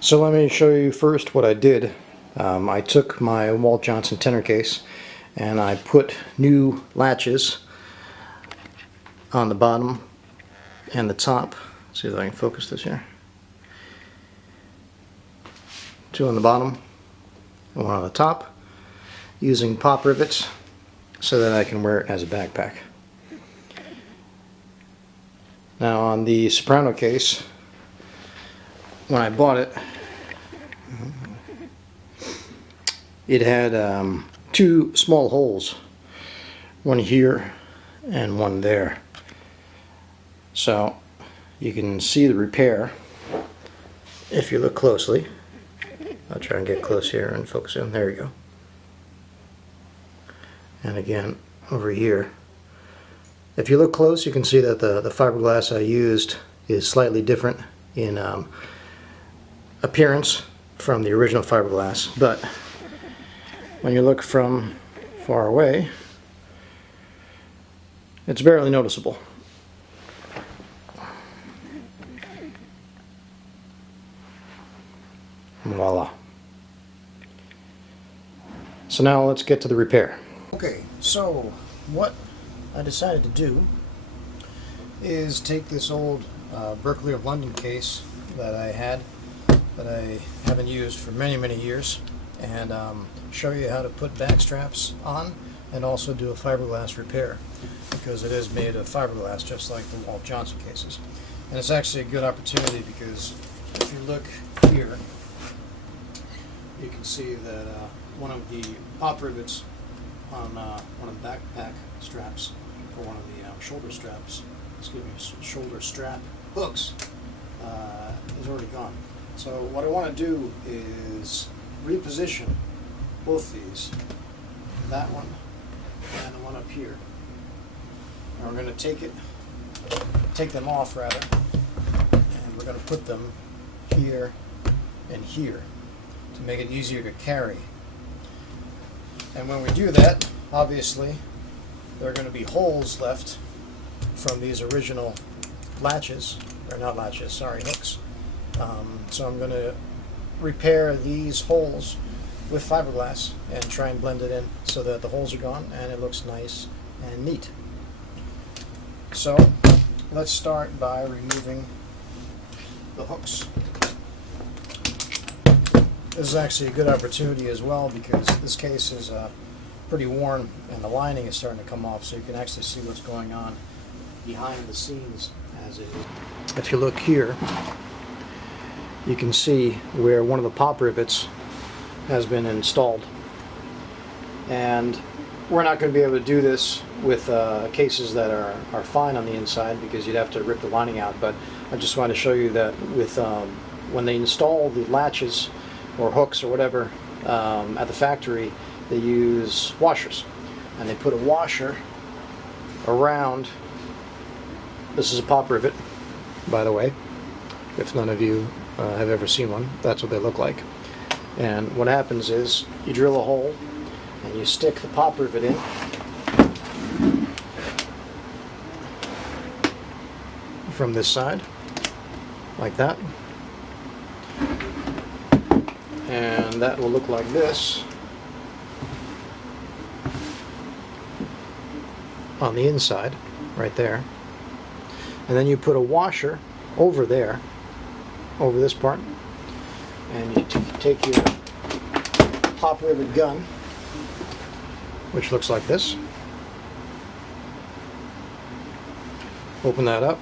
So let me show you first what I did. I took my Walt Johnson tenor case and I put new latches on the bottom and the top. Let's see if I can focus this here. Two on the bottom and one on the top, using pop rivets so that I can wear it as a backpack. Now on the soprano case, when I bought it, it had two small holes, one here and one there. So you can see the repair if you look closely. I'll try and get close here and focus in. There you go. And again, over here. If you look close, you can see that the fiberglass I used is slightly different in appearance from the original fiberglass, but when you look from far away, it's barely noticeable. Voila. So now let's get to the repair. Okay, so what I decided to do is take this old Berkeley of London case that I had, that I haven't used for many years, and show you how to put back straps on and also do a fiberglass repair, because it is made of fiberglass just like the Walt Johnson cases. And it's actually a good opportunity because if you look here, you can see that one of the pop rivets on one of the backpack straps, or one of the shoulder straps, excuse me, shoulder strap hooks, is already gone. So what I want to do is reposition both these, that one and the one up here. And we're going to take them off rather, and we're going to put them here and here to make it easier to carry. And when we do that, obviously there are going to be holes left from these original latches, or not latches, sorry, hooks. So I'm going to repair these holes with fiberglass and try and blend it in so that the holes are gone and it looks nice and neat. So let's start by removing the hooks. This is actually a good opportunity as well because this case is pretty worn and the lining is starting to come off, so you can actually see what's going on behind the scenes as it is. If you look here, you can see where one of the pop rivets has been installed. And we're not going to be able to do this with cases that are fine on the inside because you'd have to rip the lining out, but I just want to show you that with when they install the latches or hooks or whatever at the factory, they use washers, and they put a washer around. This is a pop rivet, by the way, if none of you have ever seen one. That's what they look like. And what happens is you drill a hole and you stick the pop rivet in, from this side like that, and that will look like this on the inside right there. And then you put a washer over there, over this part, and you take your pop rivet gun, which looks like this, open that up,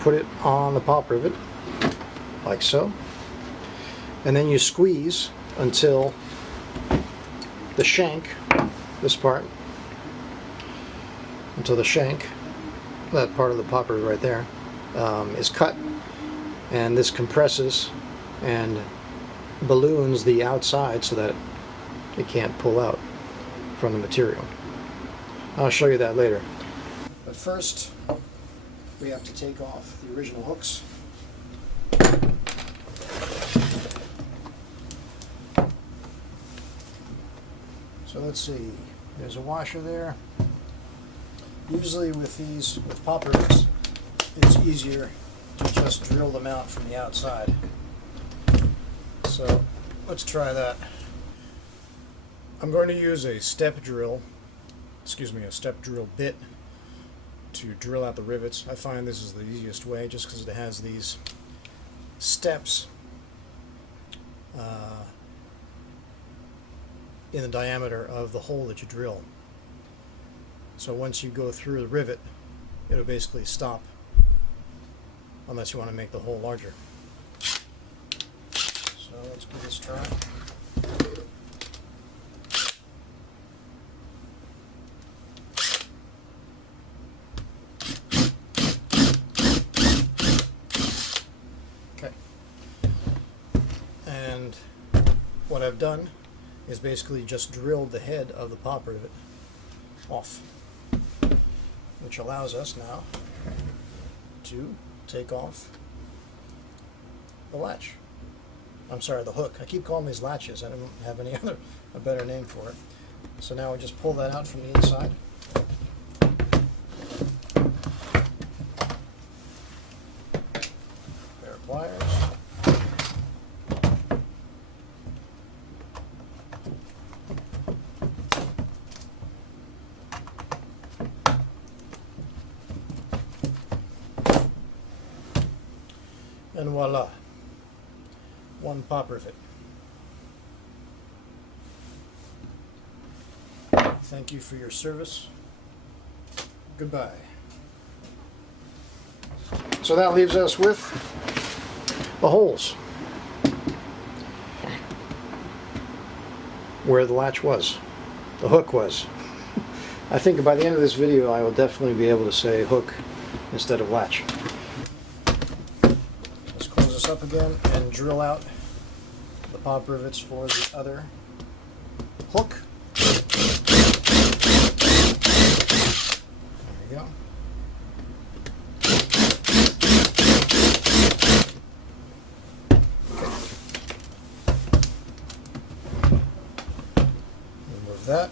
put it on the pop rivet like so, and then you squeeze until the shank, this part, until the shank, that part of the pop rivet right there, is cut, and this compresses and balloons the outside so that it can't pull out from the material. I'll show you that later. But first, we have to take off the original hooks. So let's see, There's a washer there. Usually with pop rivets, it's easier to just drill them out from the outside. So let's try that. I'm going to use a step drill bit to drill out the rivets. I find this is the easiest way just because it has these steps in the diameter of the hole that you drill. So once you go through the rivet, it'll basically stop unless you want to make the hole larger. So let's give this a try. Okay. And what I've done is basically just drilled the head of the pop rivet off, which allows us now to take off the latch. I'm sorry, the hook. I keep calling these latches. I don't have a better name for it. So now we just pull that out from the inside. Pair of pliers. And voila, one pop rivet. Thank you for your service. Goodbye. So that leaves us with the holes where the latch was, the hook was. I think by the end of this video I will definitely be able to say hook instead of latch. Up again and drill out the pop rivets for the other hook. There we go. Remove that.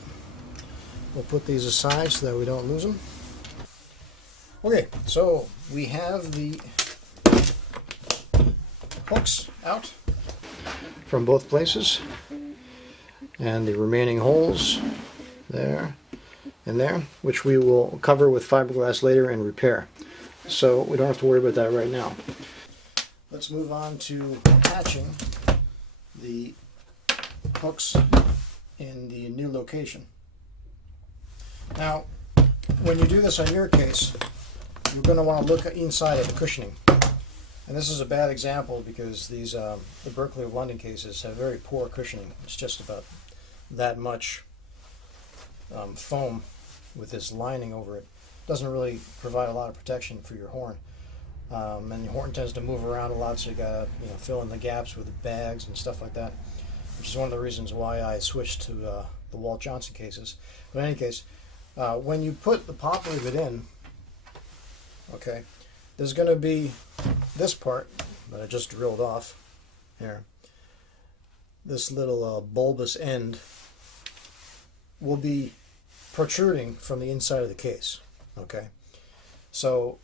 We'll put these aside so that we don't lose them. Okay, so we have the hooks out from both places, and the remaining holes there and there, which we will cover with fiberglass later and repair. So we don't have to worry about that right now. Let's move on to attaching the hooks in the new location. Now, when you do this on your case, you're going to want to look inside at the cushioning. And this is a bad example because these the Berkeley of London cases have very poor cushioning. It's just about that much foam with this lining over it. Doesn't really provide a lot of protection for your horn. And your horn tends to move around a lot, so you gotta fill in the gaps with bags and stuff like that, which is one of the reasons why I switched to the Walt Johnson cases. But in any case, when you put the pop rivet in, okay, there's going to be this part that I just drilled off here. This little bulbous end will be protruding from the inside of the case. Okay, so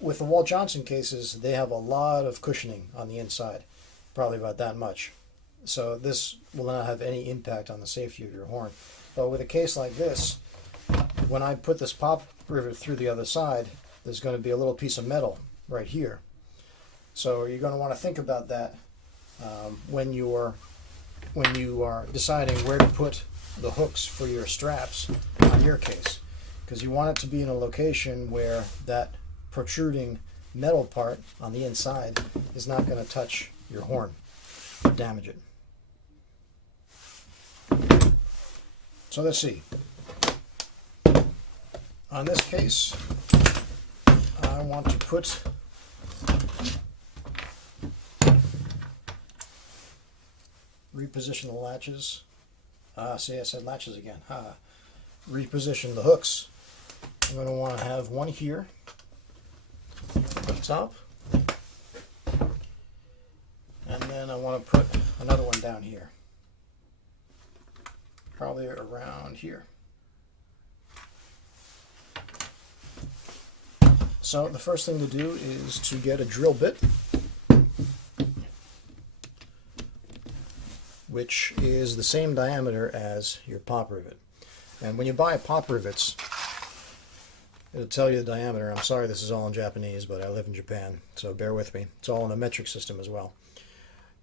with the Walt Johnson cases, they have a lot of cushioning on the inside, probably about that much. So this will not have any impact on the safety of your horn. But with a case like this, when I put this pop rivet through the other side, there's going to be a little piece of metal right here. So you're going to want to think about that when you are deciding where to put the hooks for your straps on your case, because you want it to be in a location where that protruding metal part on the inside is not going to touch your horn or damage it. So let's see. On this case, I want to put reposition the latches. See, I said latches again. Reposition the hooks. I'm going to want to have one here at the top, and then I want to put another one down here, probably around here. So the first thing to do is to get a drill bit, which is the same diameter as your pop rivet. And when you buy pop rivets, it'll tell you the diameter. I'm sorry this is all in Japanese, but I live in Japan, so bear with me. It's all in a metric system as well.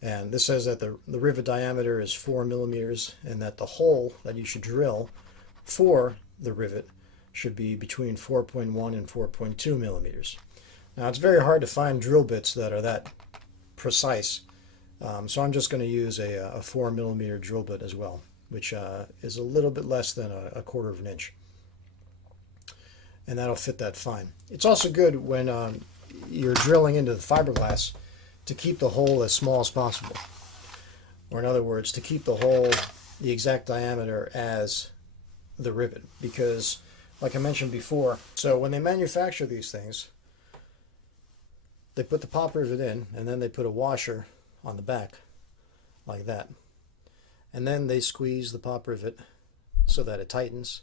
And this says that the rivet diameter is 4 millimeters, and that the hole that you should drill for the rivet should be between 4.1 and 4.2 millimeters. Now it's very hard to find drill bits that are that precise, so I'm just going to use a 4 millimeter drill bit as well, which is a little bit less than a quarter of an inch. And that'll fit that fine. It's also good when you're drilling into the fiberglass to keep the hole as small as possible. Or in other words, to keep the hole the exact diameter as the rivet. Because, like I mentioned before, so when they manufacture these things, they put the pop rivet in, and then they put a washer on the back, like that. And then they squeeze the pop rivet so that it tightens.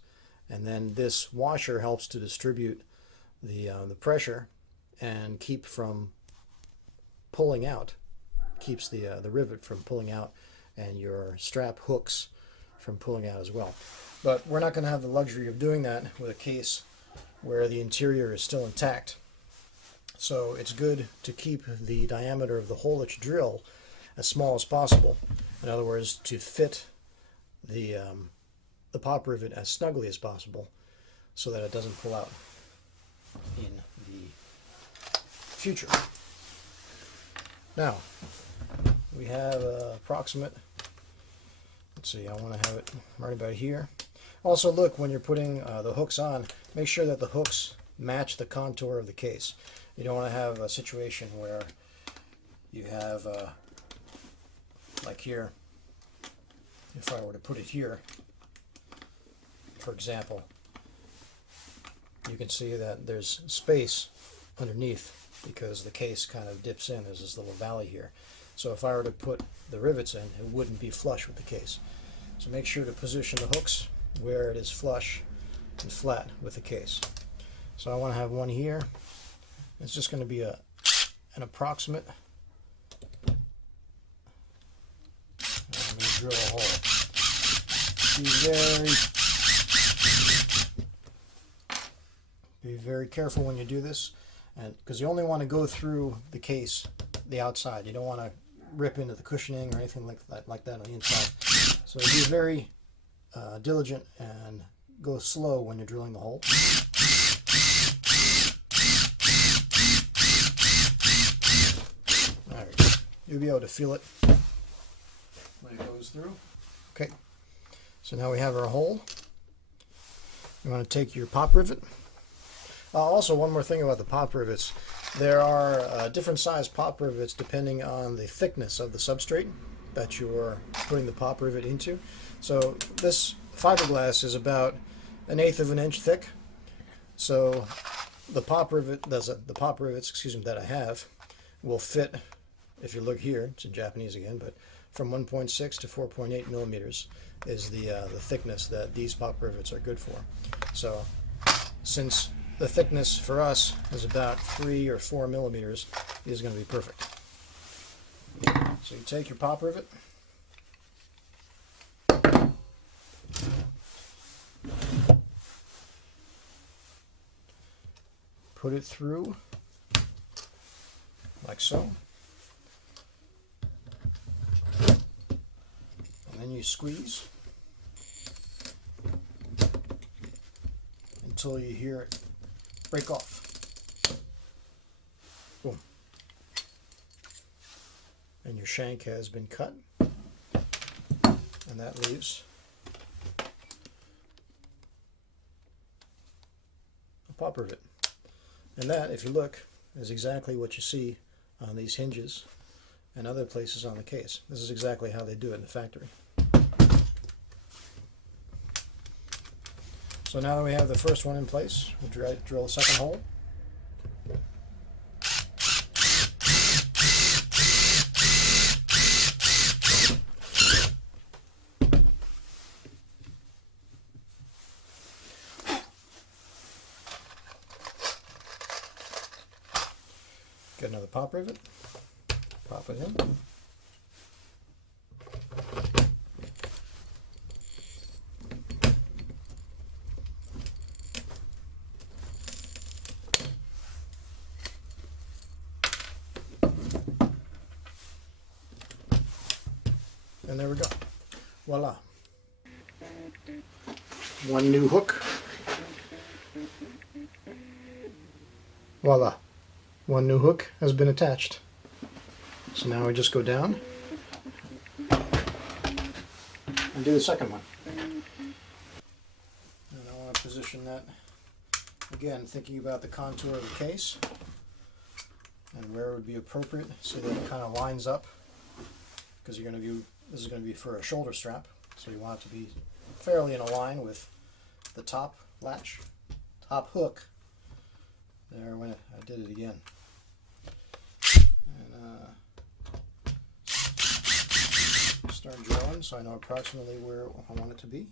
And then this washer helps to distribute the pressure and keep from pulling out, keeps the rivet from pulling out, and your strap hooks from pulling out as well. But we're not going to have the luxury of doing that with a case where the interior is still intact. So it's good to keep the diameter of the hole that you drill as small as possible. In other words, to fit the pop rivet as snugly as possible so that it doesn't pull out in the future. Now, we have approximate, let's see, I want to have it right about here. Also look, when you're putting the hooks on, make sure that the hooks match the contour of the case. You don't want to have a situation where you have, like here, if I were to put it here, for example, you can see that there's space underneath because the case kind of dips in. There's this little valley here. So if I were to put the rivets in, it wouldn't be flush with the case. So make sure to position the hooks where it is flush and flat with the case. So I want to have one here. It's just going to be an approximate. I'm going to drill a hole. Be very careful when you do this, and because you only want to go through the case, the outside. You don't want to rip into the cushioning or anything like that on the inside. So be very diligent and go slow when you're drilling the hole. There we go. You'll be able to feel it when it goes through. Okay, so now we have our hole. You want to take your pop rivet. Also, one more thing about the pop rivets. There are different size pop rivets depending on the thickness of the substrate that you're putting the pop rivet into. So this fiberglass is about 1/8 of an inch thick. So the pop rivets that I have will fit, if you look here, it's in Japanese again, but from 1.6 to 4.8 millimeters is the thickness that these pop rivets are good for. So since the thickness for us is about 3 or 4 millimeters, is going to be perfect. So you take your pop rivet, put it through like so, and then you squeeze until you hear it break off. Boom. And your shank has been cut, and that leaves a pop rivet. And that, if you look, is exactly what you see on these hinges and other places on the case. This is exactly how they do it in the factory. So now that we have the first one in place, we'll drill the second hole. Get another pop rivet, pop it in. And there we go. Voila. One new hook. Voila. One new hook has been attached. So now we just go down and do the second one. And I want to position that, again, thinking about the contour of the case and where it would be appropriate so that it kind of lines up, because you're going to view, this is going to be for a shoulder strap, so you want it to be fairly in a line with the top latch, top hook. There, when I did it again. And start drawing so I know approximately where I want it to be.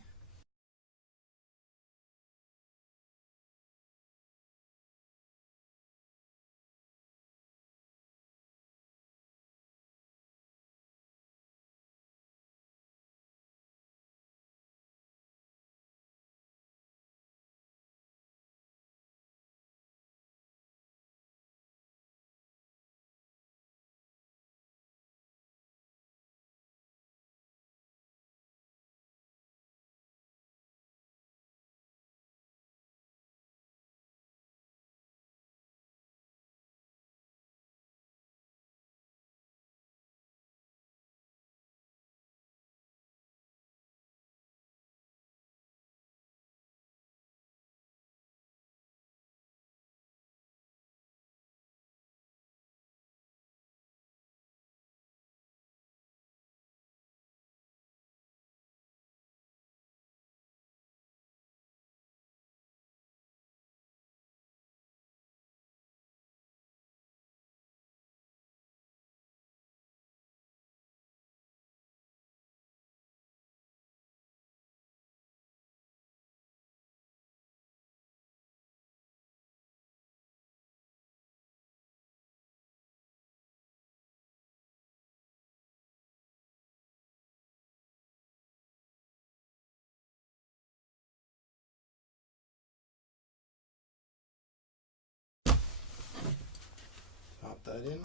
Pop that in.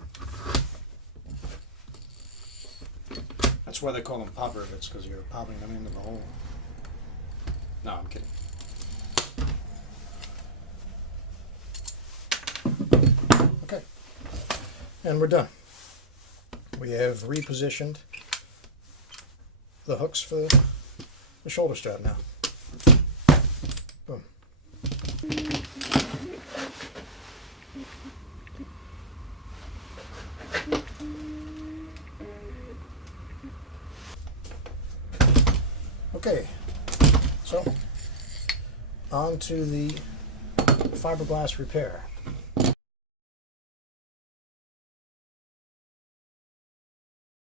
That's why they call them pop rivets, because you're popping them into the hole. No, I'm kidding. Okay, and we're done. We have repositioned the hooks for the shoulder strap now. Boom. Okay, so on to the fiberglass repair.